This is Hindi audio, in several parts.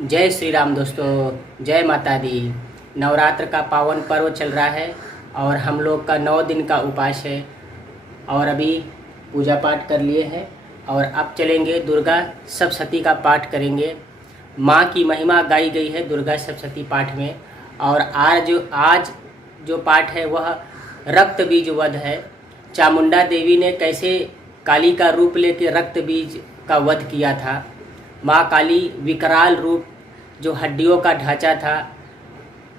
जय श्री राम दोस्तों, जय माता दी। नवरात्र का पावन पर्व चल रहा है और हम लोग का 9 दिन का उपास है और अभी पूजा पाठ कर लिए हैं और अब चलेंगे दुर्गा सप्तशती का पाठ करेंगे। माँ की महिमा गाई गई है दुर्गा सप्तशती पाठ में। और आज जो पाठ है वह रक्त बीज वध है। चामुंडा देवी ने कैसे काली का रूप लेकर रक्त बीज का वध किया था। माँ काली विकराल रूप, जो हड्डियों का ढांचा था,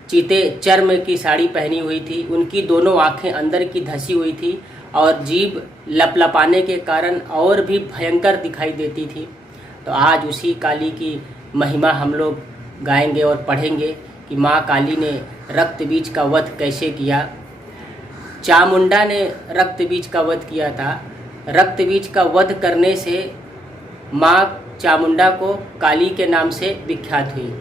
चीते चर्म की साड़ी पहनी हुई थी, उनकी दोनों आंखें अंदर की धसी हुई थी और जीभ लपलपाने के कारण और भी भयंकर दिखाई देती थी। तो आज उसी काली की महिमा हम लोग गाएंगे और पढ़ेंगे कि माँ काली ने रक्त बीज का वध कैसे किया। चामुंडा ने रक्त बीज का वध किया था। रक्त बीज का वध करने से माँ चामुंडा को काली के नाम से विख्यात हुई।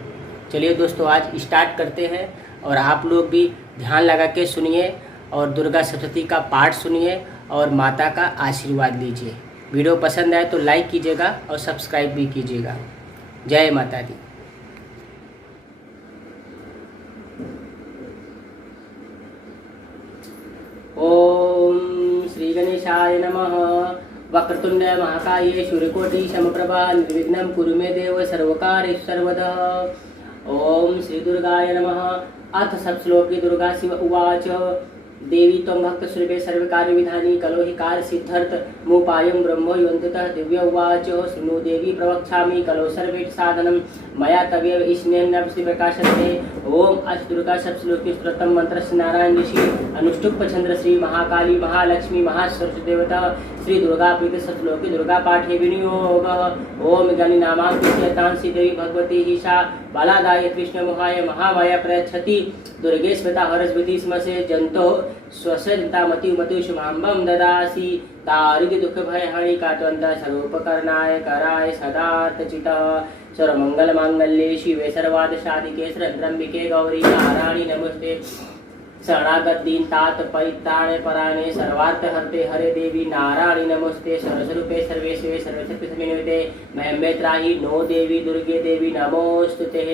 चलिए दोस्तों, आज स्टार्ट करते हैं और आप लोग भी ध्यान लगा के सुनिए और दुर्गा सप्तशती का पाठ सुनिए और माता का आशीर्वाद लीजिए। वीडियो पसंद आए तो लाइक कीजिएगा और सब्सक्राइब भी कीजिएगा। जय माता दी। ओम श्री गणेशाय नमः। वक्रतुंड महाकाय सूर्यकोटि समप्रभा निर्विघ्नं कुरु मे देव सर्वकार्येषु सर्वदा। ओम श्री दुर्गाय नमः। अथ सप्तश्लोकी दुर्गा शिव उवाच। देवी त्वं भक्तसुलभे सर्वकार्य विधानी कलो हि कार्य सिद्ध्यर्थ मुपायं ब्रह्मो योऽन्ततः दिव्य उवाच। शृणु देवी प्रवक्ष्यामि कलो सर्वेषु साधनं मया तवेव ईश्नेन श्री प्रकाशते। ओम अथ दुर्गा सप्तश्लोकी स्तोत्रम मंत्रस्य नारायण ऋषि अनुष्टुप् चंद्र श्री महाकाली महालक्ष्मी महासरस्वती देवता श्री दुर्गा प्रीति सप्तश्लोकी दुर्गा पाठे विनियोग। ओम गणि नामांकितांसि देवी भगवती ईशा बालादाय कृष्ण मोहाय महामाया प्रयच्छति दुर्गे स्मृता हरस्वती स्म से जंतो स्वसंता मति मति शुभाम्बम ददासी तारिक दुख भय हरि काटवंत सर्वोपकरणाय कराय सदार्थचितः। सर्वमंगल मांगल्ये शिवे सर्वार्थ साधिके शरण्यंबिके गौरी नारायणी नमस्ते। शरणागत दीन तात परित्राणे परायणे सर्वार्थ हरते हरे देवी नारायणी नमस्ते। सर्वस्वरूपे सर्वेश्वरे सर्वशक्ति समन्विते मह्यमे त्राहि नो देवी दुर्गे देवी नमोस्तुते।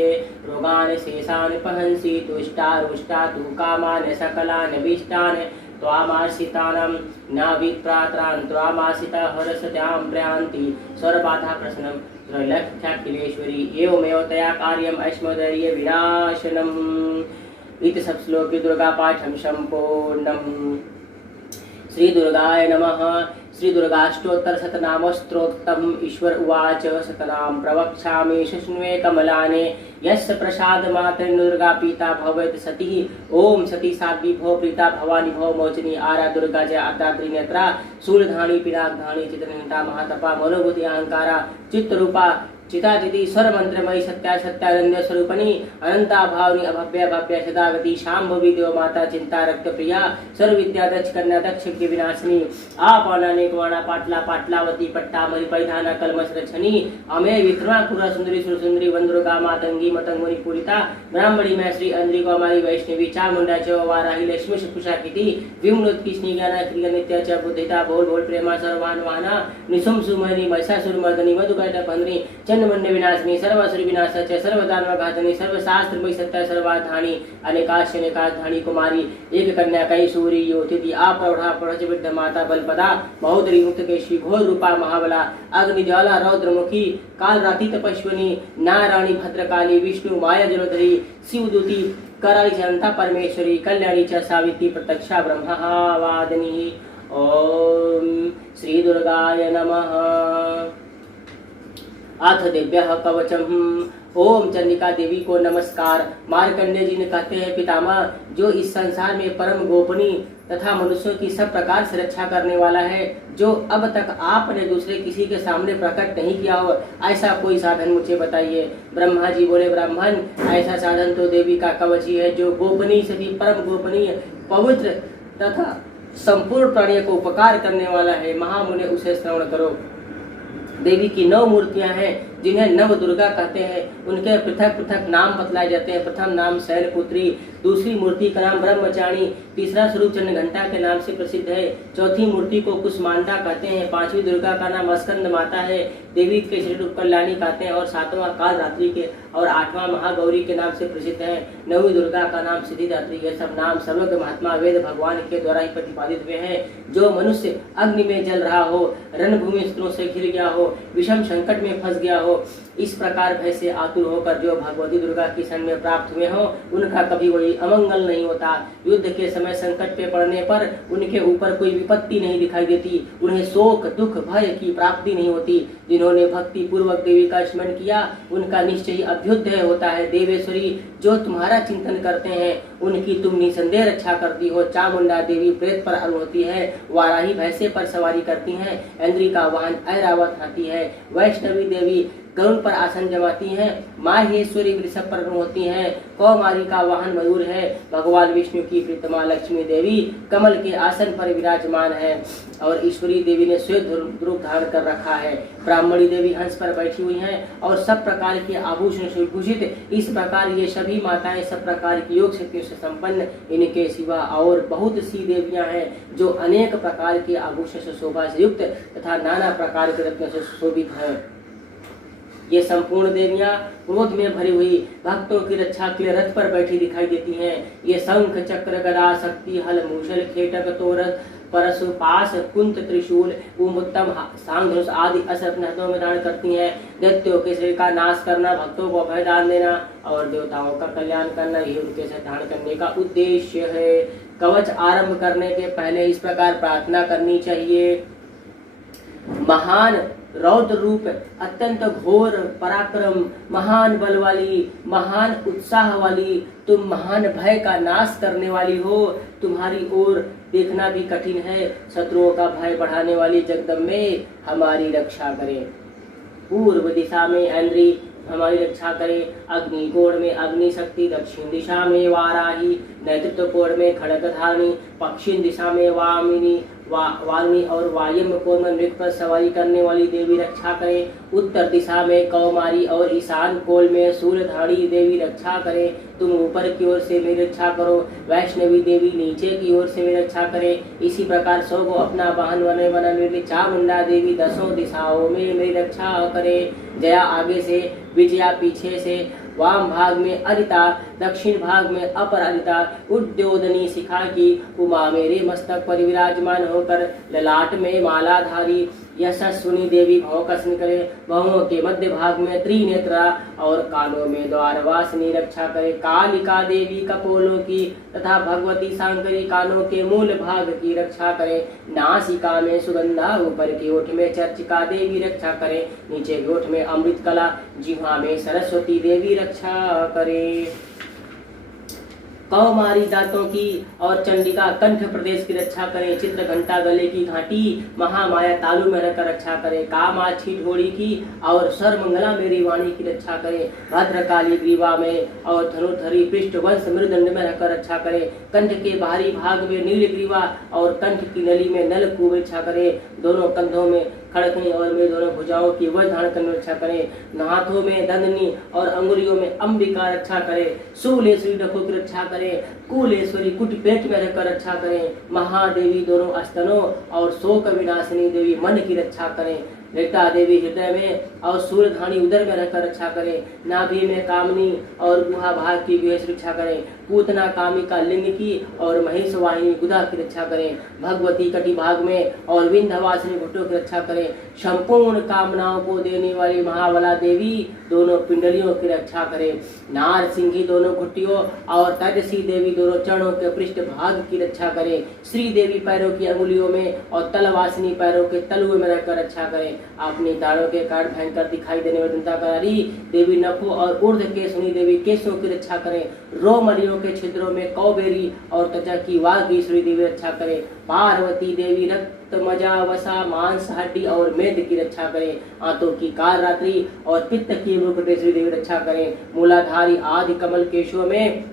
रोगान शेषान पहंसि तुष्टा रुष्टा तु कामान सकलान अभीष्टान त्वामाश्रितानां न विप्रात्रान् त्वामाश्रिता हर्षत्यां प्रयान्ति सर्वबाधा प्रश्नं त्रैलक्ष्याखिलेश्वरी एवमेव तया कार्यम् ऐश्वर्य विनाशनम्। इति सप्तश्लोकी दुर्गा पाठं सम्पूर्णम्। श्री दुर्गाय नमः। श्री दुर्गाष्टोत्तर शतनामस्तोत्रम्। ईश्वर उवाच। शतनाम प्रवक्ष्यामि शृण्वे कमलाने यस्य प्रसाद मात्र दुर्गा पीता भवेत् सती। ओम सती साध्वी भव प्रीता भवानी भव मोचनी आरा दुर्गा जय आदात्री नेत्रा शूलधानी पिनाकधानी चित्रनिष्ठा महातपा मनोभूति अहंकारा चित्तरूपा चितादिति स्वर मंत्रमयी सत्या सत्यानंद स्वरूपणी अनंता भावनी अभव्य भव्य सदागति शांभवी देव माता चिंता रक्त प्रिया सर्व विद्या दक्ष कन्या दक्ष की विनाशिनी आपाना नेकवाणा पाटला पाटलावती पट्टा मणि परिधाना कलमश रक्षणी अमे विक्रमा खुरा सुंदरी सुर सुंदरी वंदुर्गा मातंगी मतंगुनी पूरिता ब्राह्मणी मैं श्री अंद्री कुमारी वैष्णवी चामुंडा च वाराही लक्ष्मी सुकुशा कीति विमनुत कृष्णी ज्ञाना क्रिया नित्या च बुद्धिता बोल बोल प्रेमा सर्वान वाहना निसुम सुमनी महिषासुर मर्दनी मधुकैटभ भंद्री चंडमुंड विनाशिनी सर्वासुर विनाशच सर्वदानव घातनी सर्वशास्त्रमयी सत्य सर्वाधानी अनेकाश अनेकाधानी कुमारी एक कन्या कई सूरी योतिथि आप्रौढ़ा प्रच वृद्ध माता बलपदा महोदरी मुक्त केशी घोर रूपा महाबला अग्निज्वाला रौद्रमुखी काल राति तपस्विनी नारायणी भद्रकाली विष्णु माया जलोधरी शिवदूती कराली जनता परमेश्वरी कल्याणी च सावित्री प्रत्यक्षा ब्रह्मा वादिनी। ओम श्री दुर्गाय नमः। अथ दिव्य कवचम। ओम चंडिका देवी को नमस्कार। मार्कंडेय जी ने कहते हैं, पितामह, जो इस संसार में परम गोपनीय तथा मनुष्यों की सब प्रकार से रक्षा करने वाला है, जो अब तक आपने दूसरे किसी के सामने प्रकट नहीं किया हो, ऐसा कोई साधन मुझे बताइए। ब्रह्मा जी बोले, ब्राह्मण, ऐसा साधन तो देवी का कवच ही है, जो गोपनीय सभी परम गोपनीय पवित्र तथा संपूर्ण प्राणियों को उपकार करने वाला है। महामुने उसे श्रवण करो। देवी की 9 मूर्तियां हैं, जिन्हें नव दुर्गा कहते हैं। उनके पृथक पृथक नाम बतलाए जाते हैं। प्रथम नाम शैलपुत्री, दूसरी मूर्ति का नाम ब्रह्मचारिणी, तीसरा स्वरूप चंद्रघंटा के नाम से प्रसिद्ध है, चौथी मूर्ति को कुसमांडा कहते हैं, पांचवी दुर्गा का नाम स्कंद माता है, देवी के श्री रूप कल्याणी कहते हैं, और सातवां कालरात्रि के और आठवां महागौरी के नाम से प्रसिद्ध है। नवी दुर्गा का नाम सिद्धिदात्री। ये सब नाम सर्वज्ञ महात्मा वेद भगवान के द्वारा ही प्रतिपादित हुए हैं। जो मनुष्य अग्नि में जल रहा हो, रणभूमि स्त्रों से घिर गया हो, विषम संकट में फंस गया हो, इस प्रकार भय से आतुर होकर जो भगवती दुर्गा की शरण में प्राप्त हुए हो, उनका कभी कोई अमंगल नहीं होता। युद्ध के समय संकट पे पड़ने पर उनके ऊपर कोई विपत्ति नहीं दिखाई देती, उन्हें शोक दुख भय की प्राप्ति नहीं होती। जिन्होंने भक्ति पूर्वक देवी का स्मरण किया, उनका निश्चय अभ्युदय होता है। देवेश्वरी, जो तुम्हारा चिंतन करते हैं, उनकी तुम निसंदेह रक्षा करती हो। चामुंडा देवी प्रेत पर अरुण होती है, वाराही भैंसे पर सवारी करती हैं, इंद्री का वाहन ऐरावत हाथी है, वैष्णवी देवी गरुड़ पर आसन जमाती हैं, माहेश्वरी वृषभ पर होती हैं, कौमारी का वाहन मयूर है, भगवान विष्णु की प्रीतमा लक्ष्मी देवी कमल के आसन पर विराजमान है, और ईश्वरी देवी ने श्वेत रूप धारण कर रखा है। ब्राह्मणी देवी हंस पर बैठी हुई हैं और सब प्रकार के आभूषण से भूषित। इस प्रकार ये सभी माताएं सब प्रकार की योग शक्तियों से संपन्न। इनके सिवा और बहुत सी देवियां हैं जो अनेक प्रकार के आभूषण से शोभा से युक्त तथा नाना प्रकार के रत्नों से शोभित हैं। ये संपूर्ण देवियां क्रोध में भरी हुई भक्तों की रक्षा के लिए रथ पर बैठी दिखाई देती हैं। ये शंख चक्र गदा शक्ति हल मूषल खेटक तोरस परशु पास कुंत त्रिशूल उत्तम सांधनुष आदि अस्त्र अपने हाथों में धारण करती हैं। दैत्यों के शरीर का नाश करना, भक्तों को अभय दान देना और देवताओं का कल्याण करना, यही उनके साथ धारण करने का उद्देश्य है। कवच आरंभ करने के पहले इस प्रकार प्रार्थना करनी चाहिए। महान रौद्र रूप, अत्यंत घोर पराक्रम, महान बल वाली, महान उत्साह वाली, तुम महान भय का नाश करने वाली हो। तुम्हारी ओर देखना भी कठिन है। शत्रुओं का भय बढ़ाने वाली जगदम्बे हमारी रक्षा करें। पूर्व दिशा में इंद्री हमारी रक्षा करे, अग्नि कोण में अग्नि शक्ति, दक्षिण दिशा में वाराही, नेतृत्व कोण में खड़गधारिणी, पश्चिम दिशा में वामिनी वारुणी और वायम कोण में मृग पर सवारी करने वाली देवी रक्षा करे। उत्तर दिशा में कौमारी और ईशान कोण में शूलधारी देवी रक्षा करे। तुम ऊपर की ओर से मेरी रक्षा करो, वैष्णवी देवी नीचे की ओर से मेरी रक्षा करे। इसी प्रकार सौ को अपना वाहन बना चामुंडा देवी दसों दिशाओं में मेरी रक्षा करे। जया आगे से, विजया पीछे से, वाम भाग में अरिता, दक्षिण भाग में अपराजिता, उद्योदनी शिखा की उमा मेरे मस्तक पर विराजमान होकर ललाट में मालाधारी यशस्विनी देवी भौकसन करे। भवों के मध्य भाग में त्रिनेत्रा और कानों में द्वारवासिनी रक्षा करे। कालिका देवी कपोलों की तथा भगवती सांकरी कानों के मूल भाग की रक्षा करे। नासिका में सुगंधा, ऊपर की ओठ में चर्चिका देवी रक्षा करे। नीचे की ओठ में अमृत कला, जिह्वा में सरस्वती देवी रक्षा करे। कौमारी दांतों की और चंडिका कंठ प्रदेश की रक्षा करे। चित्र घंटा गले की घाटी, महामाया तालु में रहकर रक्षा करे। कामाक्षी ढोड़ी की और सर्वमंगला मेरी वाणी की रक्षा करे। भद्रकाली ग्रीवा में और धनुर्धरी पृष्ठ वंश मृदंड में रहकर रक्षा करे। कंठ के बाहरी भाग में नील ग्रीवा और कंठ की नली में नल को रक्षा करे। दोनों कंधों में खड़कनी और मेरे दोनों भुजाओं की वह धारण करने रक्षा करे। हाथों में दंडनी और अंगुलियों में अंबिका रक्षा करे। शूलेश्वरी डखों की रक्षा करे। कुलेश्वरी कुट पेट में रहकर रक्षा करें। महादेवी दोनों स्तनों और शोक विनाशिनी देवी मन की रक्षा करें। रेता देवी हृदय में और सूर्यधानी उदर में रहकर रक्षा करें। नाभि में कामनी और गुहा भाग की रक्षा करें। पूतना कामिका लिंग की और महेश वाहिनी गुदा की रक्षा करें। भगवती कटी भाग में और विंध्यवासिनी घुटों की रक्षा करें। संपूर्ण कामनाओं को देने वाली महाबला देवी दोनों पिंडलियों की रक्षा करें। नार सिंही दोनों घुटियों और तेजसी देवी दोनों चरणों के पृष्ठ भाग की रक्षा करें। श्री देवी पैरों की अंगुलियों में और तलवासिनी पैरों के तलुए में रहकर रक्षा करें। अपनी दाढ़ों के कारण भयंकर दिखाई देने वाली दंताकारी देवी नखों और ऊर्ध्व केशनी देवी केशों की रक्षा करें। रोमलियों के छिद्रों में कौबेरी और त्वचा की वागीश्वरी देवी रक्षा करें। पार्वती देवी रक्त मजा वसा मांस हड्डी और मेद की रक्षा करें। आंतों की कालरात्रि और पित्त की मुकुटेश्वरी देवी रक्षा करें। मूलाधारी आदि कमल केशों में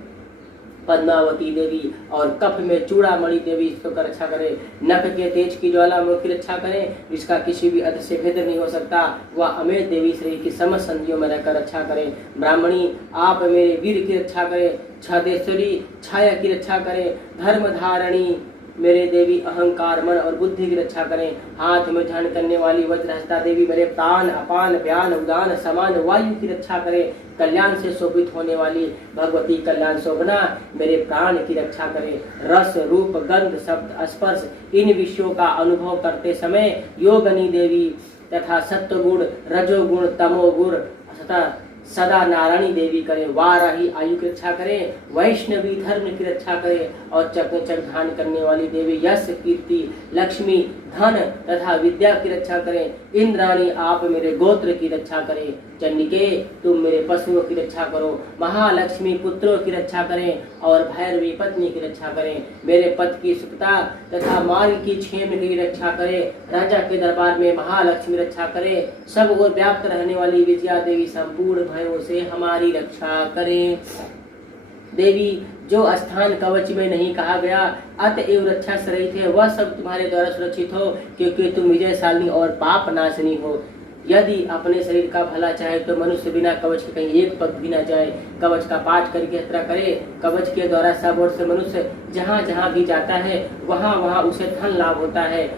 पद्मावती देवी, और कफ में चूड़ामणि देवी इसको कर रक्षा करे। नख के तेज की ज्वालामुखी की रक्षा करें, जिसका किसी भी अर्थ से भेद नहीं हो सकता। वह अमेय देवी शरीर की समस्त संधियों में रहकर रक्षा करें। ब्राह्मणी आप मेरे वीर की रक्षा करें। छदेश्वरी छाया की रक्षा करें। धर्म धारणी मेरे देवी अहंकार मन और बुद्धि की रक्षा करें। हाथ में ध्यान करने वाली वज्रहस्ता देवी मेरे प्राण अपान व्यान उदान समान वायु की रक्षा करें। कल्याण से शोभित होने वाली भगवती कल्याण शोभना मेरे प्राण की रक्षा करें। रस रूप गंध शब्द स्पर्श इन विषयों का अनुभव करते समय योगनी देवी तथा सत्वगुण रजोगुण तमोगुण तथा सदा नारायणी देवी करें। वाराही आयु की रक्षा करें। वैष्णवी धर्म की रक्षा करें। और चकचक ध्यान करने वाली देवी यश कीर्ति लक्ष्मी धन तथा विद्या की रक्षा करें। इंद्राणी आप मेरे गोत्र की रक्षा करें। चंडिके तुम मेरे पशुओं की रक्षा करो। महालक्ष्मी पुत्रों की रक्षा करें और भैरवी पत्नी की रक्षा करें। मेरे पति की सुखता तथा मार्ग की क्षेम की रक्षा करें। राजा के दरबार में महालक्ष्मी रक्षा करें। सब ओर व्याप्त रहने वाली विजया देवी संपूर्ण भयों से हमारी रक्षा करें। देवी जो स्थान कवच में नहीं कहा गया अतएव रक्षा सहित है, वह सब तुम्हारे द्वारा सुरक्षित हो, क्योंकि तुम विजयशालिनी और पाप नाशनी हो। यदि अपने शरीर का भला चाहे तो मनुष्य बिना कवच के कहीं एक पग भी न जाए। कवच का पाठ करके यात्रा करे। कवच के द्वारा सब ओर से मनुष्य जहाँ जहाँ भी जाता है वहाँ वहाँ उसे धन लाभ होता है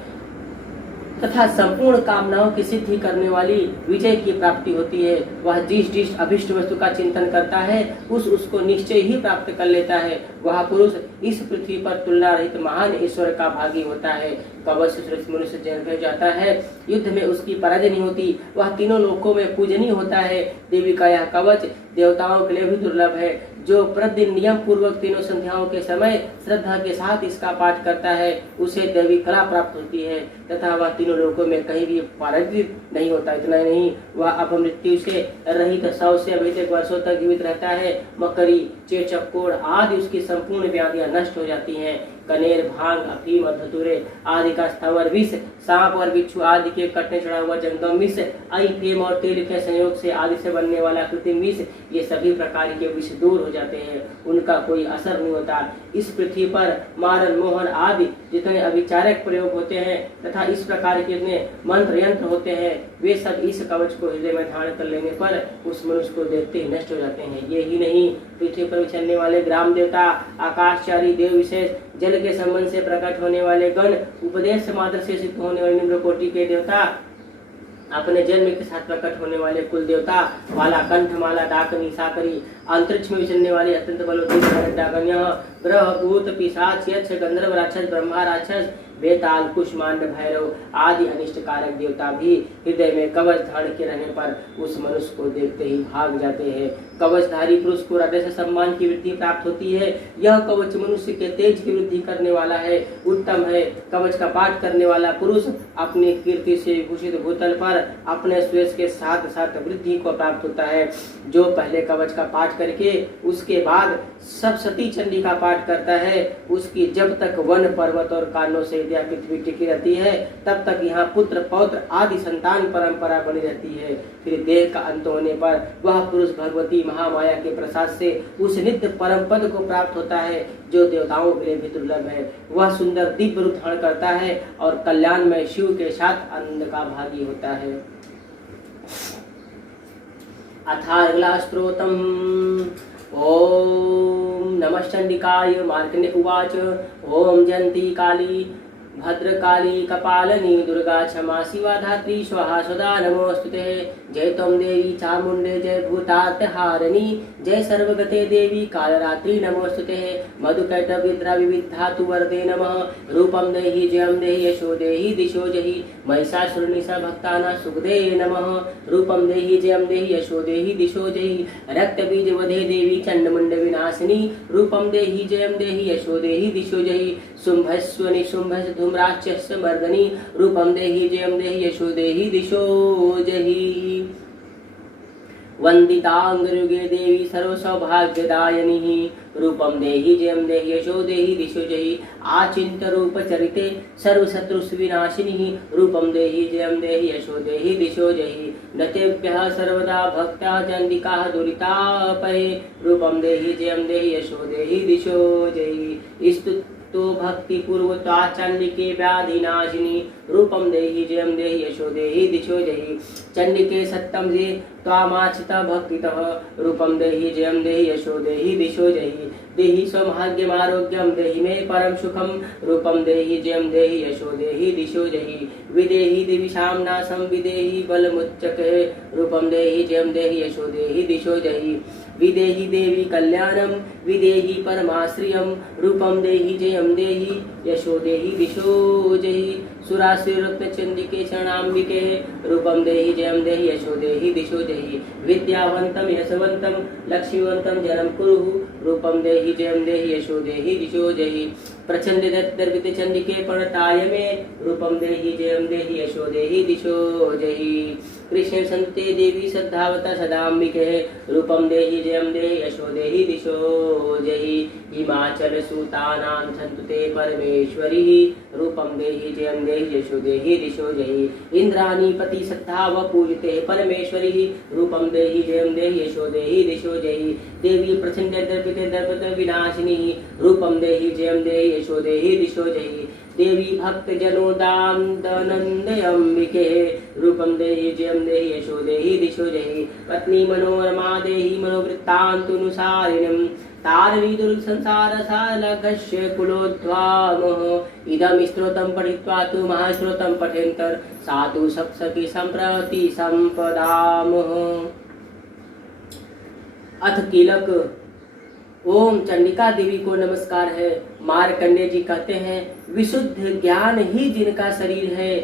तथा संपूर्ण कामनाओं की सिद्धि करने वाली विजय की प्राप्ति होती है। वह जिस अभिष्ट वस्तु का चिंतन करता है उसको निश्चय ही प्राप्त कर लेता है। वह पुरुष इस पृथ्वी पर तुलना रहित महान ईश्वर का भागी होता है। कवच से मनुष्य जन्म जाता है, युद्ध में उसकी पराजय नहीं होती। वह तीनों लोकों में पूजनीय होता है। देवी का यह कवच देवताओं के लिए भी दुर्लभ है। जो प्रतिदिन नियम पूर्वक तीनों संध्याओं के समय श्रद्धा के साथ इसका पाठ करता है उसे देवी कला प्राप्त होती है तथा वह तीनों लोकों में कहीं भी पराजित नहीं होता। इतना ही नहीं, वह अपमृत्यु से रहित 100 से अधिक वर्षों तक जीवित रहता है। मकरी चेचक कोढ़ आदि उसकी संपूर्ण व्याधियां नष्ट हो जाती हैं। कनेर भांग अफीम और धतूरे आदि का स्थावर विष, सांप और बिच्छू आदि के कटने चढ़ा हुआ जंगम विष, आई फेम और तेल के संयोग से आदि से बनने वाला कृत्रिम विष, ये सभी प्रकार के विष दूर हो जाते हैं, उनका कोई असर नहीं होता। इस पृथ्वी पर मारन मोहन आदि जितने अभिचारक प्रयोग होते हैं तथा इस प्रकार के जितने मंत्र यंत्र होते हैं वे सब इस कवच को हृदय में धारण कर लेने पर उस मनुष्य को देखते ही नष्ट हो जाते हैं। ये ही नहीं, पृथ्वी पर विचरने वाले ग्राम देवता, आकाशचारी देव विशेष, जल के संबंध से प्रकट होने वाले गण, उपदेश मात्र से सिद्ध होने वाले निम्न कोटि के देवता, अपने जन्म के साथ प्रकट होने वाले कुल देवता, वाला कंठ माला डाकनी साकरी, अंतरिक्ष में विचरने वाले अत्यंत बलवती ग्रह भूत पिशाच यक्ष गंधर्व राक्षस ब्रह्मा राक्षस बेताल कुष्मांड भैरव आदि अनिष्ट कारक देवता भी हृदय में कवच धारण के रहने पर उस मनुष्य को देखते ही भाग जाते हैं। कवचधारी पुरुष को हृदय से सम्मान की वृद्धि प्राप्त होती है। यह कवच मनुष्य के तेज की वृद्धि करने वाला है, उत्तम है। कवच का पाठ करने वाला पुरुष अपनी कीर्ति से भूषित भूतल पर अपने श्वेत के साथ साथ वृद्धि को प्राप्त होता है। जो पहले कवच का पाठ करके उसके बाद सप्तशती चंडी का पाठ करता है, उसकी जब तक वन पर्वत और कानों से पृथ्वी टिकी रहती है तब तक यहाँ पुत्र पौत्र आदि संतान परंपरा बनी रहती है। फिर देह का अंत होने पर वह पुरुष भगवती महामाया के प्रसाद से उस नित्य परम पद को प्राप्त होता है जो देवताओं के लिए भी दुर्लभ है। वह सुंदर दिव्य रूप धारण करता है और कल्याण में शिव के साथ आनंद का भागी होता है। अथार्गला स्तोत्रम। ओम नमश्चंडिकाय मार्कण्डेय उवाच। ओम जयंती काली भद्रकाली कपालनी दुर्गा क्षमा शिवा धात्री स्वाहा सदा नमोस्तुते। जय त्वं देवी चामुंडे जय भूतार्तहारिणी जय सर्वगते देवी कालरात्रि नमोस्तुते। मधुकैटभद्रा विविधातु वरदे नमः। रूपं देहि जयं देहि यशो देहि दिशो जहि महिषासुरनिशा भक्तानां सुखदे नमः। रूपं देहि जयं देहि यशो देहि दिशो जहि रक्तबीज वधे देवी चंडमुंड विनाशिनी। रूपं देहि जयं देहि यशो देहि दिशो जहि शुंभस्वनि शुंभस धूम्राक्षस्य मर्दनी। रूपं देहि जयं देहि यशो देहि दिशो जहि। वंदितांगरुगे देवी सर्वसौभाग्यदायिनी रूपम देहि जयम देहि यशो देहि दिशो जयि आचिंत रूप चरिते सर्वशत्रुविनाशिनी रूपम देहि जयम देहि यशो देहि दिशो जयि नतेभ्यः सर्वदा भक्त्या चंडिका दुरितापहे रूपम देहि जयम देहि यशो देहि दिशो जयि स्तुतो भक्ति पूर्वता चंडिके व्याधिनाशिनी रूपम देहि जयम देहि यशो देहि दिशो जयि चंडिके सत्तम जे त्वामाचिता भक्तितः रूपम देहि जयम देहि यशो देहि दिशो जयि देहि सौभाग्यम आरोग्यम देहि मे परम सुखम रूपम देहि जयम देहि यशो देहि दिशो जयि विदेहि दिविषाम नाशम विदेहि बलमुच्चके रूपम देहि जयम देहि यशो देहि दिशो जयि विदेहि देवी कल्याणम विदेहि परमाश्रियम रूपम देहि जयम देहि यशो देहि दिशो जयि सुरासुरत्न चंडिके शरणाम्बिके रूपम देहि जयम देहि यशो देहि दिशो जयि विद्यावंतम यशवंतम लक्ष्मीवंतम जन्म कुरु रूपम देहि जयम देहि यशो देहि दिशो जयि प्रचंड दर्पित चंडिके प्रणताय मे रूपम देहि जयम देहि यशो देहि दिशो जयि कृष्ण संते देवी श्रद्धावता सदाम्बिके रूपम देहि जयम देहि यशो देहि दिशो जयि हिमाचल सूतानां सन्तुते परमेश्वरी रूपम देहि जयम देहि यशो देहि दिशो जयि इंद्राणी पति श्रद्धा व पूजिते परमेश्वरी रूपम देहि जयम देहि यशो देहि दिशो जयि देवी प्रचंड दर्पिते दर्पत विनाशिनी रूपम देहि जयम देहि यशो देहि दिशो जयि देवी भक्त जनोदानंदयम्बिके रूपम देहि जयम देहि यशो देहि दिशो जयि पत्नी मनोरमा देहि मनोवृत्तान्तनुसारिणीं तारणी दुर्संसार सालकस्य कुलोद्ध्वामः इदं स्तोत्रं पठित्वा तु महाश्रोतं पठेन्तर साधु सप्तसखी संप्रति संपदामः। अथ कीलक ओम चंडिका देवी को नमस्कार है। मार्कंडेय जी कहते हैं विशुद्ध ज्ञान ही जिनका शरीर है,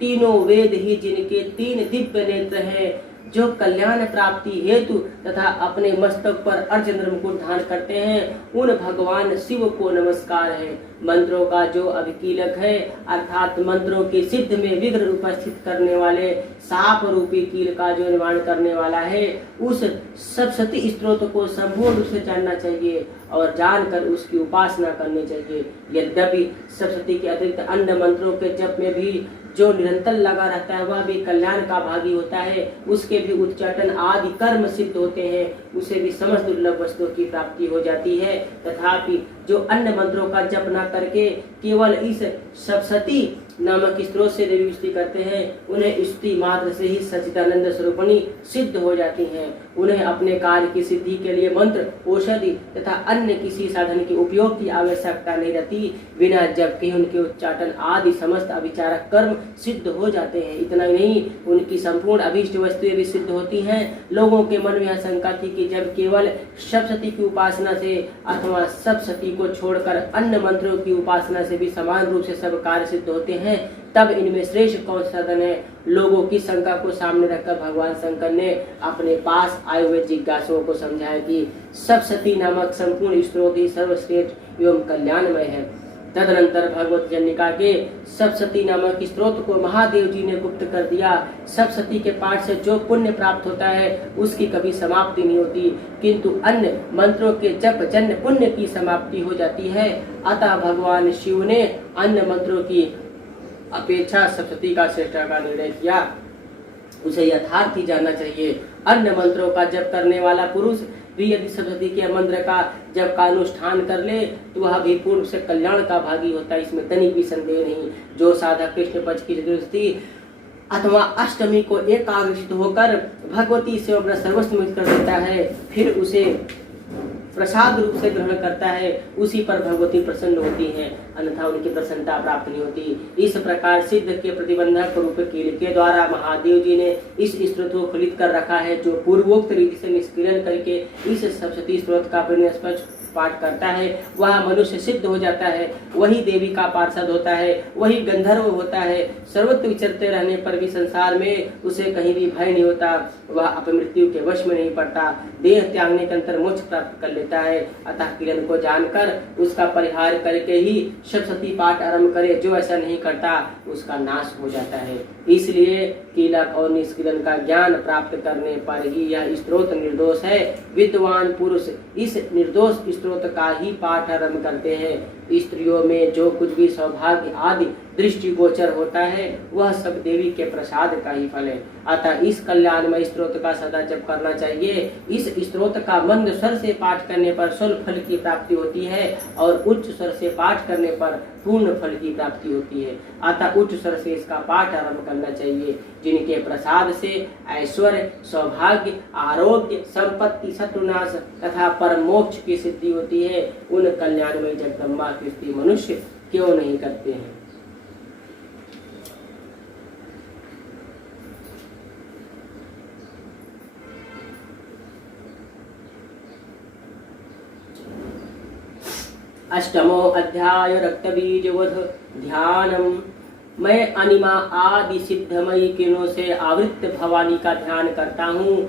तीनों वेद ही जिनके तीन दिव्य नेत्र हैं, जो कल्याण प्राप्ति हेतु तथा अपने मस्तक पर अर्धचंद्र मुकुट धारण करते हैं, उन भगवान शिव को नमस्कार है। मंत्रों का जो अभिकीलक है अर्थात मंत्रों की सिद्ध में विघ्न उपस्थित करने वाले साप रूपी कील का जो निर्माण करने वाला है, उस सप्तशती स्त्रोत को संपूर्ण रूप से जानना चाहिए और जानकर उसकी उपासना करनी चाहिए। यद्यपि सप्तशती के अतिरिक्त अन्य मंत्रों के जप में भी जो निरंतर लगा रहता है वह भी कल्याण का भागी होता है, उसके भी उच्चाटन आदि कर्म सिद्ध होते हैं, उसे भी समस्त दुर्लभ वस्तुओं की प्राप्ति हो जाती है। तथापि जो अन्य मंत्रों का जप न करके केवल इस सप्तशती नामक स्त्रोत से देवी स्तुति करते हैं, उन्हें स्तुति मात्र से ही सच्चिदानंद स्वरूपिणी सिद्ध हो जाती हैं। उन्हें अपने कार्य की सिद्धि के लिए मंत्र, औषधि तथा अन्य किसी साधन के उपयोग की आवश्यकता नहीं रहती। बिना जप के उनके उच्चाटन आदि समस्त अभिचारक कर्म सिद्ध हो जाते हैं। इतना ही नहीं, उनकी संपूर्ण अभीष्ट वस्तुएं भी सिद्ध होती हैं। लोगों के मन में यह शंका थी कि जब केवल सप्तशती की उपासना से अथवा सप्तशती को छोड़कर अन्य मंत्रों की उपासना से भी समान रूप से सब कार्य सिद्ध होते हैं, तब इनमें श्रेष्ठ कौन साधन है। लोगों की शंका को सामने रखकर भगवान शंकर ने अपने पास आए हुए जिज्ञासुओं को समझाया कि सप्तशती नामक संपूर्ण स्त्रोत ही सर्वश्रेष्ठ एवं कल्याणमय है। तदनंतर भगवत चंडिका के सप्तशती नामक स्त्रोत को महादेव जी ने गुप्त कर दिया। सप्तशती के पाठ से जो पुण्य प्राप्त होता है उसकी कभी समाप्ति नहीं होती, किंतु अन्य मंत्रों के जप जन्य पुण्य की समाप्ति हो जाती है। अतः भगवान शिव ने अन्य मंत्रों की अपेक्षा सप्तशती का श्रेष्ठ का निर्णय किया। उसे यथार्थ ही जानना चाहिए। अन्य मंत्रों का जप करने वाला पुरुष भी यदि सप्तशती के मंत्र का जप का अनुष्ठान कर ले तो वह भी पूर्ण से कल्याण का भागी होता है, इसमें तनिक भी संदेह नहीं। जो साधक कृष्ण पक्ष की चतुर्थी अथवा अष्टमी को एकाग्रचित होकर भगवती से अपना सर्वस्व मित कर देता है, फिर उसे प्रसाद रूप से ग्रहण करता है, उसी पर भगवती प्रसन्न होती हैं, अन्यथा उनकी प्रसन्नता प्राप्त नहीं होती। इस प्रकार सिद्ध के प्रतिबंधक रूप कील के द्वारा महादेव जी ने इस स्त्रोत को खुलित कर रखा है, जो पूर्वोक्त रीति से निष्क्रियण करके इस सप्तशती स्त्रोत का स्पष्ट पाठ करता है वह मनुष्य सिद्ध हो जाता है, वही देवी का पार्षद होता है, वही गंधर्व होता है। सर्वत्र विचरते रहने पर भी संसार में उसे कहीं भी भय नहीं होता, वह अपमृत्यु के वश में नहीं पड़ता, देह त्यागने के अंतर मोक्ष प्राप्त कर लेता है। अतः किलन को जानकर उसका परिहार करके ही सप्तशती पाठ आरंभ करे, जो ऐसा नहीं करता उसका नाश हो जाता है। इसलिए कीलक और निष्किलन का ज्ञान प्राप्त करने पर ही यह स्तोत्र निर्दोष है। विद्वान पुरुष इस निर्दोष स्तोत्र का ही पाठ आरंभ करते हैं। स्त्रियों में जो कुछ भी सौभाग्य आदि दृष्टि गोचर होता है वह सब देवी के प्रसाद का ही फल है। अतः इस कल्याणमय स्तोत्र का सदा जप करना चाहिए। इस स्तोत्र का मंद स्वर से पाठ करने पर स्वल्प फल की प्राप्ति होती है और उच्च स्वर से पाठ करने पर पूर्ण फल की प्राप्ति होती है। अतः उच्च स्वर से इसका पाठ आरंभ करना चाहिए। जिनके प्रसाद से ऐश्वर्य, सौभाग्य, आरोग्य, संपत्ति, शत्रुनाश तथा परम मोक्ष की सिद्धि होती है, उन कल्याणमय जगदम्बा की स्तुति मनुष्य क्यों नहीं करते हैं। अष्टमो अध्याय रक्तबीजवध ध्यानम। मैं अनिमा आदि सिद्धमयी किरणों से आवृत भवानी का ध्यान करता हूँ,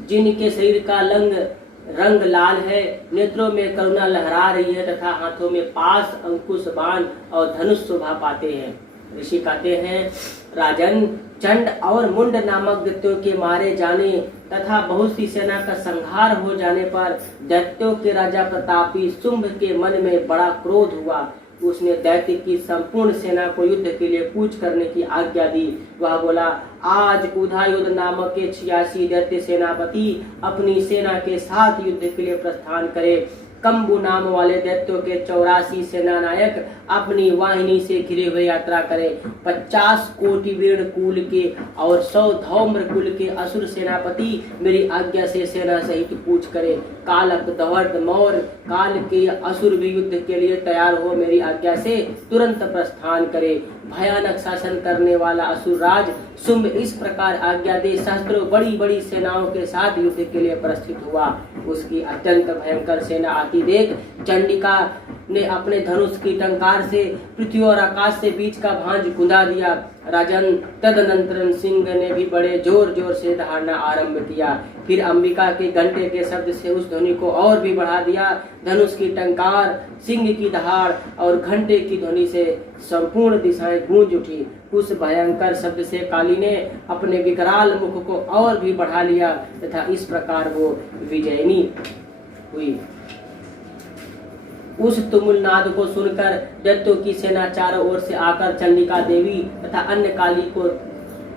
जिनके शरीर का रंग लाल है, नेत्रों में करुणा लहरा रही है तथा हाथों में पास, अंकुश, बाण और धनुष शोभा पाते हैं। ऋषि कहते हैं, राजन, चंड और मुंड नामक दैत्यों के मारे जाने तथा बहुत सी सेना का संहार हो जाने पर दैत्यों के राजा प्रतापी शुंभ के मन में बड़ा क्रोध हुआ। उसने दैत्य की संपूर्ण सेना को युद्ध के लिए कूच करने की आज्ञा दी। वह बोला, आज उधायुध नामक के 86 दैत्य सेनापति अपनी सेना के साथ युद्ध के लिए प्रस्थान करे। कंबु नाम वाले दैत्यों के 84 सेना नायक अपनी वाहिनी से घिरे हुए यात्रा करें। 50 कोटि वीर कुल के और 100 धौम्र कुल के असुर सेनापति मेरी आज्ञा से सेना सहित कूच करे। कालक, दवर्द, मौर्य काल के असुर भी युद्ध के लिए तैयार हो मेरी आज्ञा से तुरंत प्रस्थान करे। भयानक शासन करने वाला असुर राज शुंभ इस प्रकार आज्ञा दे सहस्त्रों बड़ी बड़ी सेनाओं के साथ युद्ध के लिए प्रस्थित हुआ। उसकी अत्यंत भयंकर सेना आती देख चंडिका ने अपने धनुष की टंकार से पृथ्वी और आकाश से बीच का भांज गुंदा दिया। राजन, तदनंतर सिंह ने भी बड़े जोर जोर से दहाड़ना आरंभ किया। फिर अंबिका के घंटे के शब्द से उस ध्वनि को और भी बढ़ा दिया। धनुष की टंकार, सिंह की दहाड़ और घंटे की ध्वनि से संपूर्ण दिशाएं गूंज उठी। उस भयंकर शब्द से काली ने अपने विकराल मुख को और भी बढ़ा लिया तथा इस प्रकार वो विजयनी हुई। उस तुमुल नाद को सुनकर दैत्यों की सेना चारों ओर से आकर चंडिका देवी तथा अन्य काली को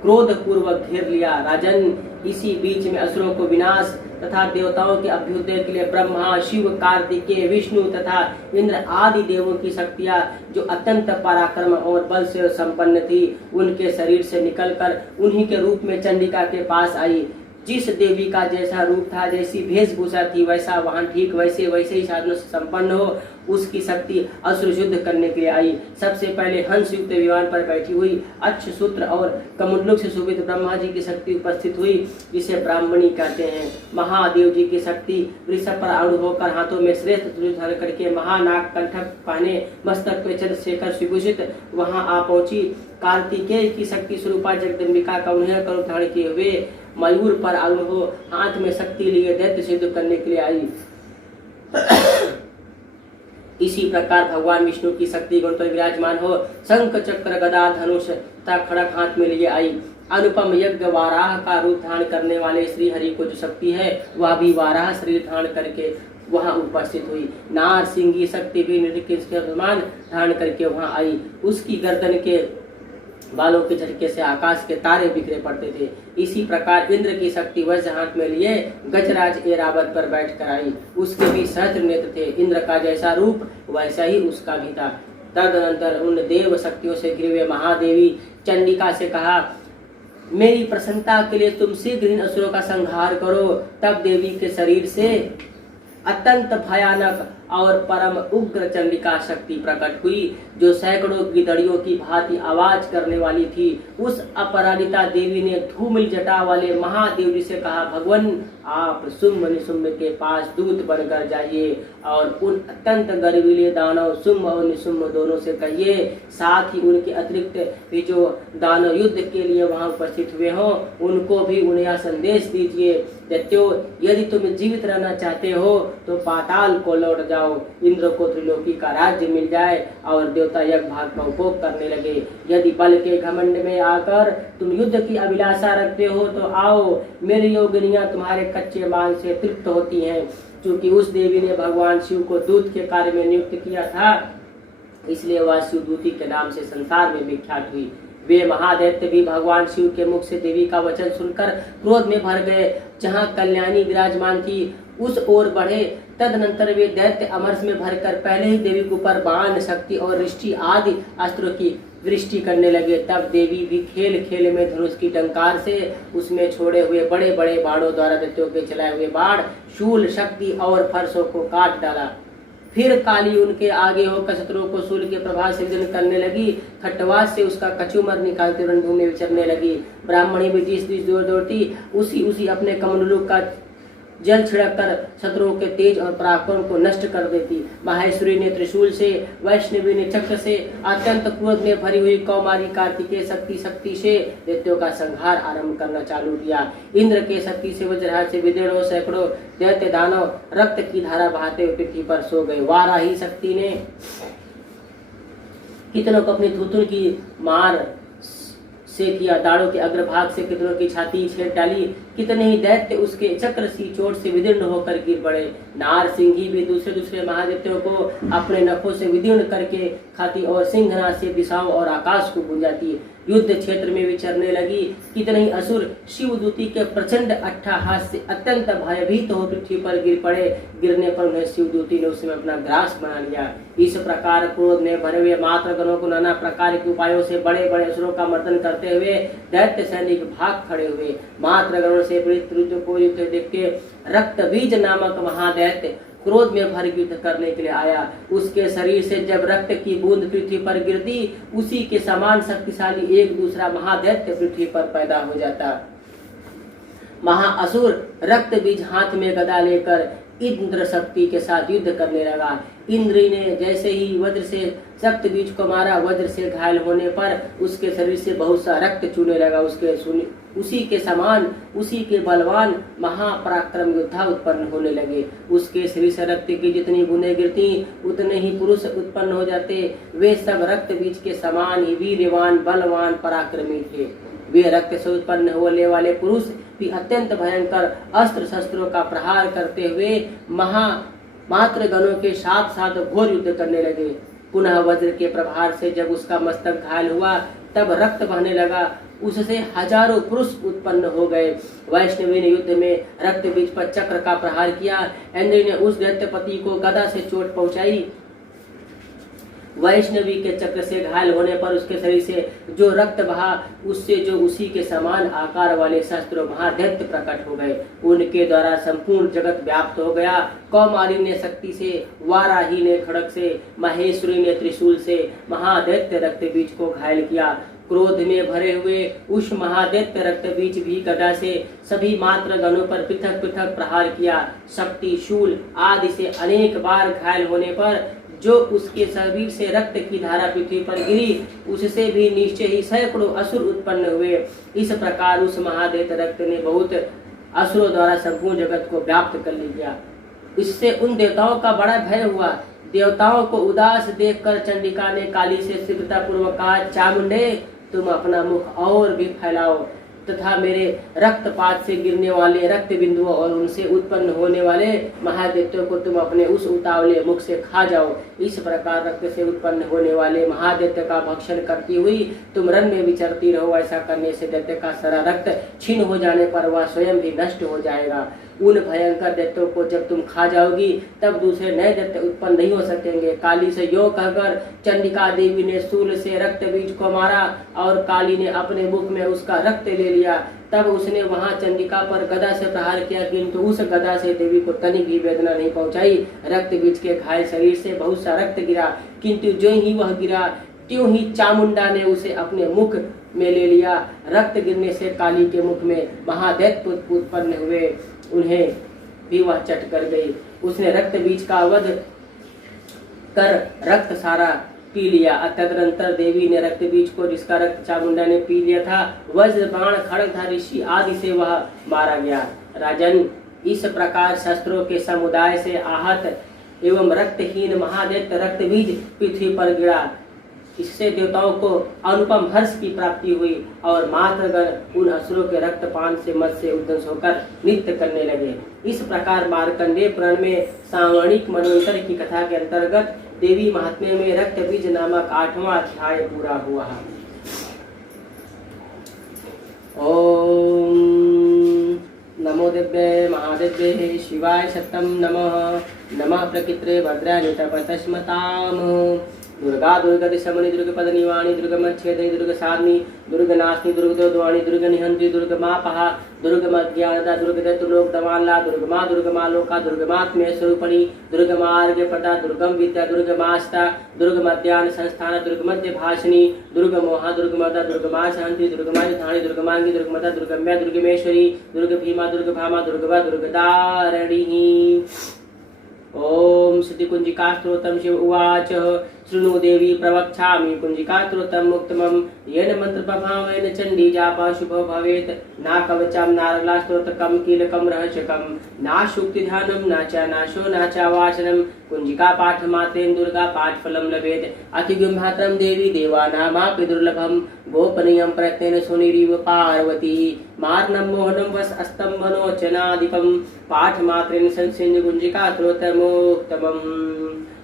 क्रोध पूर्वक घेर लिया। राजन, इसी बीच में असुरों को विनाश तथा देवताओं के अभ्युदय के लिए ब्रह्मा, शिव, कार्तिकेय, विष्णु तथा इंद्र आदि देवों की शक्तियां जो अत्यंत पराक्रम और बल से संपन्न थी, उनके शरीर से निकलकर उन्हीं के रूप में चंडिका के पास आई। जिस देवी का जैसा रूप था, जैसी वेशभूषा थी, वैसा वाहन ठीक वैसे ही साधनों से संपन्न हो उसकी शक्ति असुर युद्ध करने के लिए आई। सबसे पहले हंस युक्त विमान पर बैठी हुई अक्षसूत्र और कमुंडलक से शोभित ब्रह्मा जी की शक्ति उपस्थित हुई, जिसे ब्राह्मणी कहते हैं। महादेव जी की शक्ति वृषभ पर आरूढ़ होकर हाथों में श्रेष्ठ त्रिशूल धारण करके महानाग कंठक पहने मस्तक पे चंद्रशेखर सुभूषित वहां आ पहुंची। कार्तिकेय की शक्ति स्वरूपा जगदम्बिका का उन्हें कर धारण किए हुए मयूर पर आरूढ़ हो हाथ में शक्ति लिए दैत्य से युद्ध करने के लिए आई। इसी प्रकार भगवान विष्णु की शक्ति गुण पर विराजमान हो शंख, चक्र, गदा, धनुष तथा खड़ग हाथ में लिए आई। अनुपम यज्ञ वाराह का रूप धारण करने वाले श्री हरि को जो शक्ति है वह भी वाराह शरीर धारण करके वहां उपस्थित हुई। नार सिंह शक्ति भी नृत्य के समान धारण करके वहां आई। उसकी गर्दन के बालों के झटके से आकाश के तारे बिखरे पड़ते थे। इसी प्रकार इंद्र की शक्ति वज्र हाथ में लिए गजराज एरावत पर बैठ कर आई। उसके भी सहस्त्र नेत्र थे। इंद्र का जैसा रूप वैसा ही उसका भी था। तदनंतर उन देव शक्तियों से घिरे हुए महादेवी चंडिका से कहा, मेरी प्रसन्नता के लिए तुम शीघ्र इन असुरों का संहार करो। तब देवी के शरीर से अत्यंत भयानक और परम उग्र चंडिका शक्ति प्रकट हुई, जो सैकड़ों गिदड़ियों की भांति आवाज करने वाली थी। उस अपराजिता देवी ने धूमिल जटा वाले महादेव जी से कहा, भगवान आप शुंभ निशुंभ के पास दूत बनकर जाइए और उन अत्यंत गर्वीले दानव शुंभ और निशुंभ दोनों से कहिए, साथ ही उनके अतिरिक्त भी जो दानव युद्ध के लिए वहां उपस्थित हुए हों उनको भी उन्हें यह संदेश दीजिए, दैत्यो यदि तुम जीवित रहना चाहते हो तो पाताल को लौट जाओ, इंद्र को त्रिलोकी का राज्य मिल जाए। और देवता यज्ञ भाग का उपभोग करने लगे। यदि बल के घमंड में आकर तुम युद्ध की अभिलाषा रखते हो तो आओ, मेरी योगिनियां तुम्हारे कच्चे मांस से तृप्त होती हैं। क्योंकि उस देवी ने भगवान शिव को दूत के कार्य में नियुक्त किया था, इसलिए वह शिवदूती के नाम से संसार में विख्यात हुई। वे महादैत्य भी भगवान शिव के मुख से देवी का वचन सुनकर क्रोध में भर गए। जहाँ कल्याणी विराजमान थी उस ओर बढ़े। तदनंतर वे दैत्य अमरस में भरकर पहले ही देवी के ऊपर बाण, शक्ति और रिष्टि आदि अस्त्रों की वृष्टि करने लगे। तब देवी भी खेल खेल में धनुष की टंकार से उसमें छोड़े हुए बड़े बड़े बाणों द्वारा दैत्यों के चलाए हुए बाण, शूल, शक्ति और फरसों को काट डाला। फिर काली उनके आगे होकर शत्रुओं को शूल के प्रभाव से विदीर्ण करने लगी। खट्टवास से उसका कचूमर निकालते रणभूमि में विचरने लगी। ब्राह्मणी भी जिस दिश दूर दौड़ती उसी अपने कमंडलू का जल छिड़क कर शत्रुओं के तेज और पराक्रम को नष्ट कर देती। माहेश्वरी ने त्रिशूल से, वैष्णवी ने चक्र से, अत्यंत क्रोध में भरी हुई कौमारी कार्तिकेय शक्ति से दैत्यों का संहार आरंभ करना चालू किया। इंद्र के शक्ति से वज्रहात से विदीर्ण सैकड़ों दैत्य दानव रक्त की धारा बहाते हुए पृथ्वी पर सो गए। वाराही शक्ति ने कितनों को अपनी थूथुन की मार से किया, दाढ़ों के अग्रभाग से कितनों की छाती छेद डाली। कितने ही दैत्य उसके चक्र सी चोट से विदीर्ण होकर गिर पड़े। नार सिंही भी दूसरे महादैत्यों को अपने नखों से विदीर्ण करके खाती और सिंहनाद से दिशाओं और आकाश को गूंजाती युद्ध क्षेत्र में विचरने लगी। कितने ही असुर शिवदूती के प्रचंड अट्टहास से अत्यंत भयभीत हो पृथ्वी पर गिर पड़े। गिरने पर उन्हें शिवदूती ने उसमें अपना ग्रास बना लिया। इस प्रकार क्रोध में भरे हुए मात्र गणों को नाना प्रकार के उपायों से बड़े बड़े असुरों का मर्दन करते हुए दैत्य सैनिक भाग खड़े हुए। मात्र गणों से पीड़ित को युद्ध देख के रक्तबीज नामक महादैत्य क्रोध में भर युद्ध करने के लिए आया। उसके शरीर से जब रक्त की बूंद पृथ्वी पर गिरती उसी के समान शक्तिशाली एक दूसरा महादैत्य पृथ्वी पर पैदा हो जाता। महाअसुर रक्त बीज हाथ में गदा लेकर इंद्र शक्ति के साथ युद्ध करने लगा। इंद्र ने जैसे ही वज्र से शक्ति बीज को मारा, वज्र से घायल होने पर उसके शरीर से बहुत सा रक्त चूने लगा। उसी के समान, उसी के बलवान महापराक्रम योद्धा उत्पन्न होने लगे। उसके शरीर से रक्त की जितनी बूंदें गिरती उतने ही पुरुष उत्पन्न हो जाते। वे सब रक्त बीज के समान ही वीरवान, बलवान, पराक्रमी थे। वे रक्त से उत्पन्न होने वाले पुरुष भी अत्यंत भयंकर अस्त्र शस्त्रों का प्रहार करते हुए मात्र गणों के साथ साथ घोर युद्ध करने लगे। पुनः वज्र के प्रहार से जब उसका मस्तक घायल हुआ तब रक्त बहने लगा। उससे हजारों पुरुष उत्पन्न हो गए। वैष्णवी ने युद्ध में रक्त बीज पर चक्र का प्रहार किया। इंद्र ने उस दैत्यपति को गदा से चोट पहुंचाई। वैष्णवी के चक्र से घायल होने पर उसके शरीर से जो रक्त बहा उससे जो उसी के समान आकार वाले शस्त्र महादैत्य प्रकट हो गए। उनके द्वारा संपूर्ण जगत व्याप्त हो गया। कौमारी ने शक्ति से, वाराही ने खड़ग से, महेश्वरी ने त्रिशूल से महादैत्य रक्त बीज को घायल किया। क्रोध में भरे हुए उस महादैत्य रक्त बीज भी गदा से सभी मात्र गणों पर पृथक पृथक प्रहार किया। शक्ति, शूल आदि से अनेक बार घायल होने पर जो उसके शरीर से रक्त की धारा पृथ्वी पर गिरी उससे भी निश्चय ही सैकड़ों असुर उत्पन्न हुए। इस प्रकार उस महादैत्य रक्त ने बहुत असुरों द्वारा संपूर्ण जगत को व्याप्त कर लिया। इससे उन देवताओं का बड़ा भय हुआ। देवताओं को उदास देखकर चंडिका ने काली से शीघ्रता पूर्वक कहा, चामुंडे तुम अपना मुख और भी फैलाओ तथा मेरे रक्तपात से गिरने वाले रक्त बिंदुओं और उनसे उत्पन्न होने वाले महादैत्यों को तुम अपने उस उतावले मुख से खा जाओ। इस प्रकार रक्त से उत्पन्न होने वाले महादैत्य का भक्षण करती हुई तुम रण में विचरती रहो। ऐसा करने से दैत्य का सारा रक्त छीन हो जाने पर वह स्वयं भी नष्ट हो जाएगा। उन भयंकर दैत्यों को जब तुम खा जाओगी तब दूसरे नए दैत्य उत्पन्न नहीं हो सकेंगे। काली से यो कहकर चंडिका देवी ने शूल से रक्त बीज को मारा और काली ने अपने मुख में उसका रक्त ले लिया। तब उसने वहां चंडिका पर गदा से प्रहार किया, किंतु उस गदा से देवी को तनिक भी वेदना नहीं पहुंचाई। रक्त बीज के घायल शरीर से बहुत सा रक्त गिरा, किंतु जो ही वह गिरा त्यों ही चामुंडा ने उसे अपने मुख में ले लिया। रक्त गिरने से काली के मुख में महादैत्य उत्पन्न हुए, उन्हें भी वह चट कर गई। उसने रक्त बीज का वध कर रक्त सारा पी लिया। तदनंतर देवी ने रक्त बीज को, जिसका रक्त चामुंडा ने पी लिया था, वज्र बाण खड़गधारी ऋषि आदि से वह मारा गया। राजन, इस प्रकार शस्त्रों के समुदाय से आहत एवं रक्तहीन महादैत्य रक्त बीज पृथ्वी पर गिरा। इससे देवताओं को अनुपम हर्ष की प्राप्ति हुई और मातृगण उन असुरों के रक्तपान से मत से उद्दंस होकर नृत्य करने लगे। इस प्रकार मार्कंडेय पुराण में सावर्णिक मनवंतर की कथा के अंतर्गत देवी महात्म्य में रक्त बीज नामक 8वां अध्याय पूरा हुआ। ओम नमो दिव्ये महादेव्ये शिवाय शतम नमः। नमः प्रकृत्रे भद्राय तपतस्मताम। दुर्गा दुर्गदिशमणि दुर्गपदनिवाणी दुर्गमच्छेदनि दुर्गसाधिनी दुर्गनाशिनी दुर्गदोद्वाणी दुर्गनिहंत्री दुर्गमापहा दुर्गमज्ञानदा दुर्गदत्तलोकदवाला दुर्गमा दुर्गमालोका दुर्गमात्म्य स्वरूपणी दुर्गमार्गप्रदा दुर्गम विद्या दुर्गमास्ता दुर्गमध्यान संस्थान दुर्गमध्य भाषिणी दुर्गमोहा दुर्गमदा दुर्गमा शांति दुर्गमायुधानी दुर्गमांगी दुर्गमदा दुर्गम्या दुर्गमेश्वरी दुर्गभीमा दुर्गभामा दुर्गवा दुर्गदारणिः। ओम श्रुति कुंजिका स्तोत्रम शिव उवाच शृणु देवी प्रवक्ष्यामि कुंजिका स्तोत्रम मुक्तमं येन मंत्र प्रभावेन चंडी जापा शुभ भवेत् ना कवचम नारला स्तोत्रकम कीलकम रहस्यकम ना शुक्ति ध्यानम ना च नाशो ना च वाचनम कुंजिका पाठ मात्रेन दुर्गा पाठ फलम लभेत् अति गुम्भात्रम देवी देवानामापि दुर्लभम गोपनीयं प्रयत्नेन सुनिरीव पार्वती मार्णं मोहनं वस अस्तंभनोचनादिकं पाठ मात्रेन संसिंह कुंजिका स्तोत्रमुक्तमम्।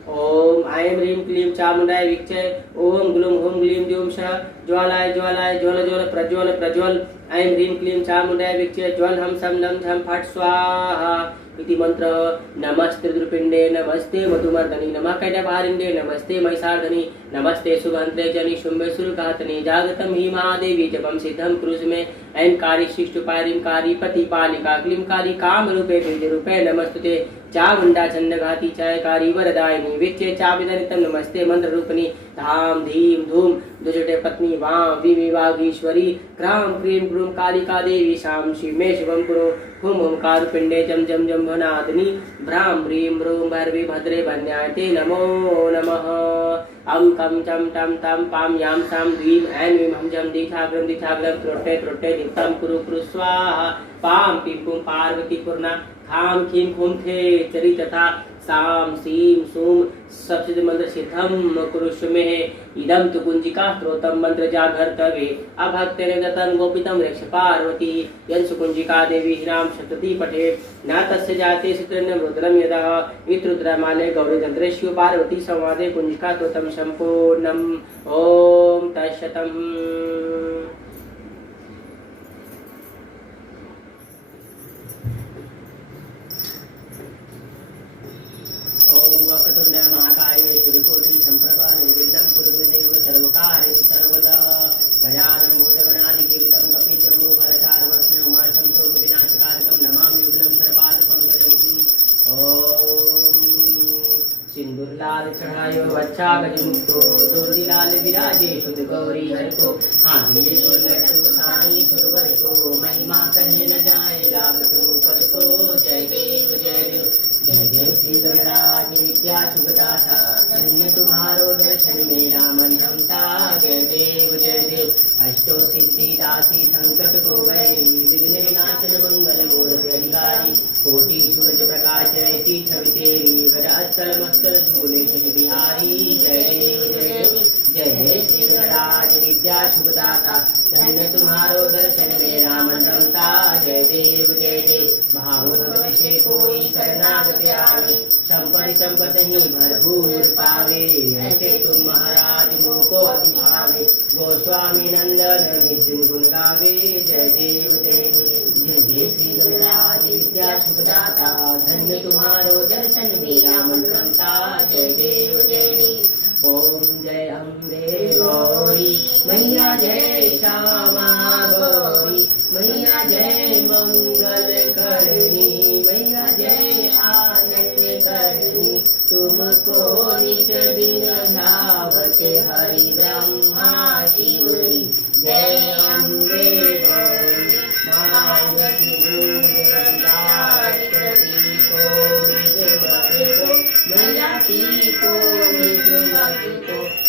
ओम ऐं ह्रीं क्लीं चामुंडाय विच्चे ओम ग्लूं हुं ग्लीं द्यूं श ज्वालाय ज्वालाय ज्वल ज्वल प्रज्वल प्रज्वल ऐं ह्रीं क्लीं चामुंडाय विच्चे ज्वल हम सम नम झम फट स्वाहा इति मंत्र। नमस्ते रुद्रपिंडे नमस्ते मधुमर्दनी नमः कैटभारिण्डे नमस्ते महिषार्धनी नमस्ते सुगंध्रे जनि शुंभे सुरघातनी जागतम ही महादेवी जपम सिद्धम क्रुज में ऐं कारी शिष्टुपारीं कारी पति पालिका क्लीं कारी काम रूपे बीज रूपे नमस्तुते चामुंडा चंडघाती चयकारी वरदायिनी विच्चे चाविदनितम नमस्ते मंत्र रूपनी धाम धीम धूम दुजटे पत्नी वाम विवागीश्वरी क्राम क्रीम क्रूम कालिका देवी शाम शिव में शिवम पुरो हुम ओंकार पिंडे जम जम जम भनादनी भ्राम ह्रीम भ्रूम भैरवी भद्रे भन्याते नमो नमः। अम कम चम टम तम पाम याम साम द्वीम ऐं वीम हम जम दिठाग्रम त्रोटे त्रोटे दित्तम कुरु कुरु स्वाहा पाम पीम पुम पार्वती पूर्णा खाम खीम खुम थे चरी तथा साम सीम सूम सप्तशती मंत्र सिद्धम कुरुष्व में इदम तु कुंजिका स्तोत्रम मंत्र जागर तवे अभक्तेन दत्तं गोपितं रक्ष पार्वती यंसु कुंजिका देवी नाम सप्तति पठे न तस्य जाते चित्रन रुद्रम यदा इत्रुद्रमाले गौरी तंत्रेषु पार्वती संवादे कुंजिका स्तोत्रम संपूर्णम। ओम तत्सतम्। ओम वक्रतुंड महाकाय सूर्यकोटि संप्रभा निर्विघ्नं कुरु मे देव सर्वकार्येषु सर्वदा गजाननं भूतगणादिसेवितं कपिजम्बो फलचारुमस्नं उमाशं शोकविनाशकारकं नमामि विघ्नं सर्वपादपङ्कजम्। ओम सिंदूर लाल चढ़ायो बच्चा गजमुक्तो जोड़ीलाल विराजे शुद्ध गौरी हर को हाथी गुरलट्टू साई सुरवर को महिमा कहे न जाए लागतो पद को जय देव जय देव जय जय श्री गणराज विद्या शुभदाता धन्य तुम्हारो दर्शन मेरा मन रमता जय देव जय देव अष्टो सिद्धि दासी संकट को गए विघ्न विनाशन मंगल मूर्ति अधिकारी कोटि सूरज प्रकाश ऐसी छवि तेरी हर अस्तल मस्तल झूले शशि बिहारी जय देव जय देव जय जय श्री गणराज विद्या शुभदाता धन्य तुम्हारो दर्शन मेरा मन रमता जय देव जय देव भाव भगत से कोई शरणागत आवे संपत्ति संपत्ति ही भरपूर पावे ऐसे तुम महाराज मोको अति भावे गोस्वामी नंदन नित्य गुण गावे जय देव जय देव जय जय श्री गणराज विद्या सुखदाता धन्य तुम्हारो दर्शन मेरा मन रमता जय देव जय देव। ओम जय अम्बे गौरी मैया जय श्यामा गौरी मैया जय मंगल करनी मैया जय आनंद करनी तुमको निज दिन ध्यावते हरि ब्रह्मा शिवरी। जय अम्बे गौरी मांगती मैया की को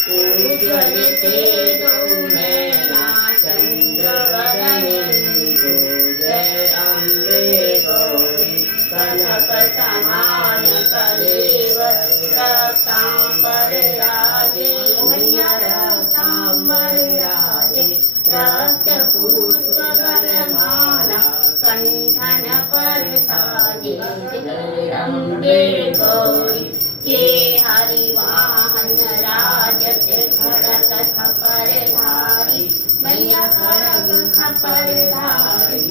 उज्ज्वल से दो नैना चंद्र बदनी को। जय अम्बे गौरी कनक समान कलेवर रक्तांबर राजे मैया रक्तांबर राजे रक्त पुष्प गलमाला कंठन पर साजे। जय अम्बे गौरी के हरि वाहन राजत खड़ग खपर धारी मैया खड़ग खपर धारी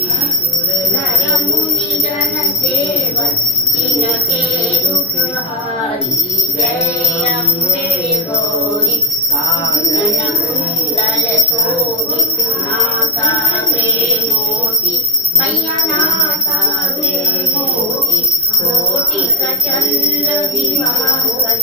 नर मुनि जन सेवक तिनके दुख हारी। जय अम्बे गौरी कानन कुंडल शोभित नासाग्रे मोती मैया नासाग्रे मोती कोटिक चंद्र दिवाकर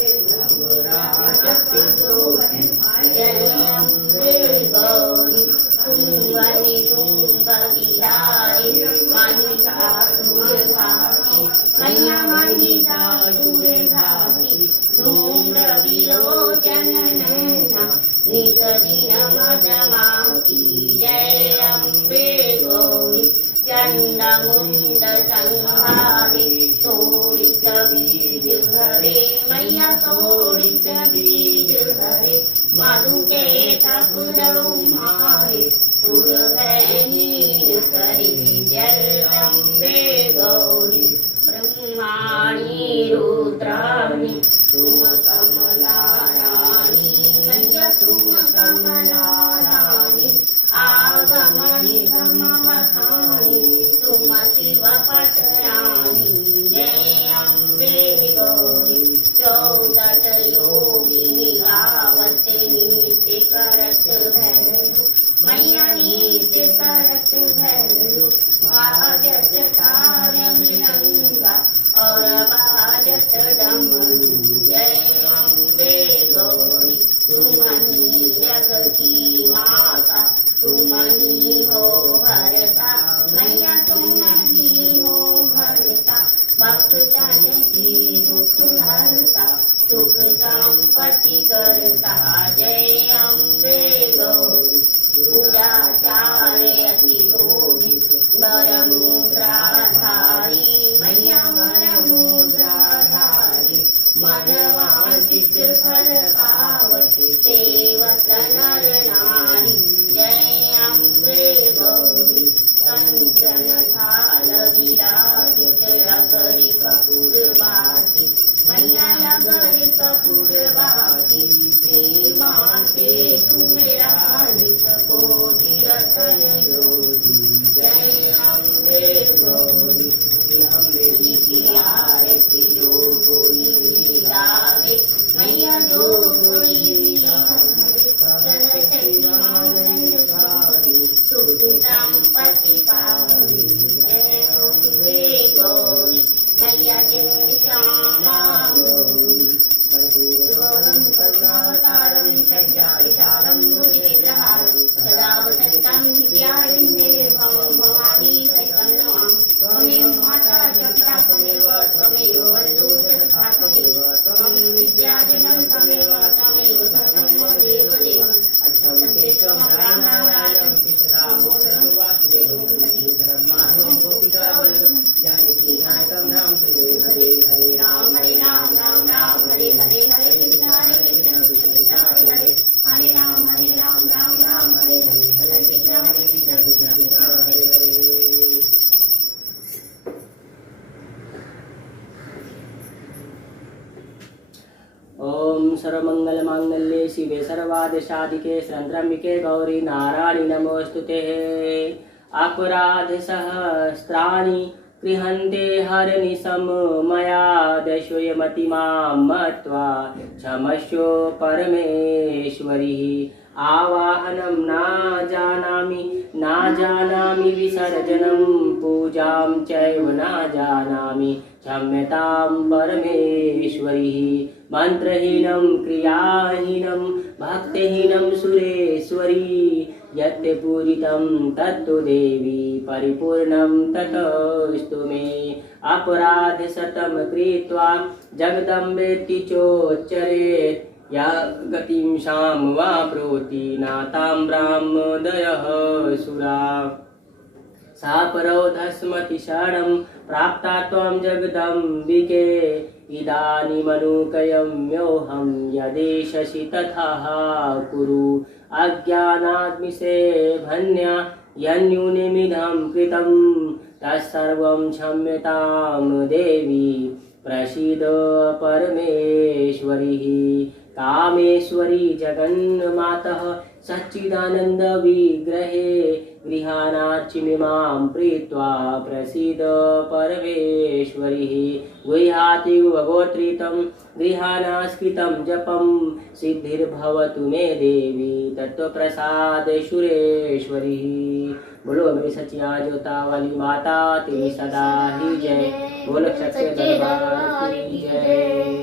जय अम्बे गौरी कुंभनि कुंभ विदारी महिषासुर घाती मैया महिषासुर घाती धूम्र विलोचन नैना निज दिन मदमाती। जय अम्बे गौरी चंड मुंड संहारे शोणित बीज हरे मैया शोणित बीज हरे मधु के तपुरौ मारे सुर भयहीन करे। जय अम्बे गौरी ब्रह्माणी रुद्राणी तुम कमला रानी मैया तुम कमला रानी आगमनि गम बखानी तुम शिव पटरानी। जय अम्बे गौरी चौदट योगिनी गावत नित्य करत भैरव मैया नित्य करत भैरव बाजत तार मृदंगा और बाजत डमरू। जय अम्बे गौरी तुमहि जग की माता तुमहि हो भरता मैया तुमहि हो भरता भक्तजन की दुख हरता सुख संपत्ति करता। जय अम्बे गौरी पूजा चारे अति शोभित वर मुद्राधारी मैया वर मुद्राधारी मन वांछित फल पावत सेवत नर नारी। जय अम्बे गौरी कंचन थाल विराजित अगरि कपूर बाती मैया अगरि कपूर बाती श्री माते तुमेरा नित कोटि रतन ज्योति। जय अम्बे गौरी अम्बे जी की आरती जो कोई भी गावे मैया जो कोई भी सुख संपत्ति पावे। जय अम्बे गौरी मैया जय श्यामा गौरी कर्पूरगौरं करुणावतारं शय्याविशालं भुजगेन्द्रहारं सदा वसन्तं हृदयारण्ये भवं भवानी सहितं नमामि। त्वमेव माता च पिता त्वमेव त्वमेव बन्धुः च सखा त्वमेव त्वं विद्याजनं त्वमेव त्वमेव सर्वं मम देवदेव। सत्यं रामनारायणं कृष्णदामोदरं वासुदेवं हरिहरं माधवं गोपिकावल्लभं जानकीनायकं रामचन्द्रं हरे हरे राम राम राम हरे हरे हरे कृष्ण कृष्ण हरे हरे राम राम हरे हरे हरे कृष्ण कृष्ण हरे हरे। ओम सर्वमंगल मांगल्ये शिवे सर्वादिशाधिके शरण्यम्बिके गौरी नारायणी नमोस्तुते। अपराध सहस्राणि गृहन्ते हरनिशं मया दशोऽयमतिमां मत्वा क्षमस्यो परमेश्वरिः आवाहनं न जानामि विसर्जनं पूजां चैव न जानामि क्षम्यतां परमेश्वरिः मन्त्रहीनं क्रियाहीनं भक्तिहीनं सुरेश्वरी यत् पूजितं तत्तु देवी परिपूर्णं ततस्तु मे अपराधशतं कृत्वा जगदम्बेति चोच्चरेत् या गतिं शां वा प्रोति नातां ब्राह्मदयः सुरा सापरोधस्मति शरणं प्राप्ता त्वं जगदम्बिके इदानीमनुकयम्योऽहं यदेशसि तथा कुरु अज्ञानाद्मिषे भन्या यन्यूनमिदं कृतं तत्सर्वं क्षम्यतां देवी प्रसीद परमेश्वरिः कामेश्वरी जगन्मातः सच्चिदानन्दविग्रहे गृहाणार्चिमिमां प्रीत्वा प्रसीद परमेश्वरिः गुह्याति गोत्रितं गृहाणास्कृतं जपं सिद्धिर्भवतु मे देवी तत्त्वप्रसाद सुरेश्वरिः बोलो मेरी सचिया जोता वाली माता तेरी सदा ही जय बोलो सच्चे दरबार की जय।